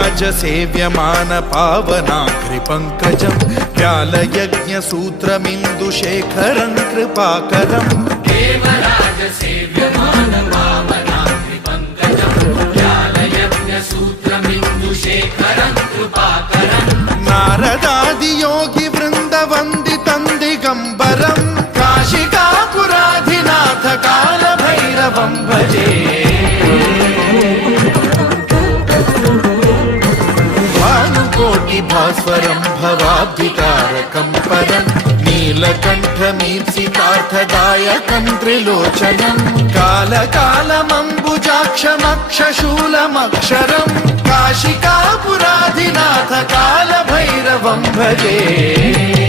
देवराजसेव्यमान पावनाग्रिपङ्कजं व्यालयज्ञसूत्रमिन्दुशेखरं कृपाकरं देवराजसेव्यमान पावनाग्रिपङ्कजं व्यालयज्ञसूत्रमिन्दुशेखरं कृपाकरं नारदादियोगिवृन्दवन्दितं दिगम्बरं काशिकापुराधिनाथ कालभैरवं भजे भास्वरं भवाब्धितारकं परं नीलकण्ठमीप्सितार्थदायकं त्रिलोचनं कालकालमम्बुजाक्षमक्षशूलमक्षरं काशिकापुराधिनाथ कालभैरवं भजे।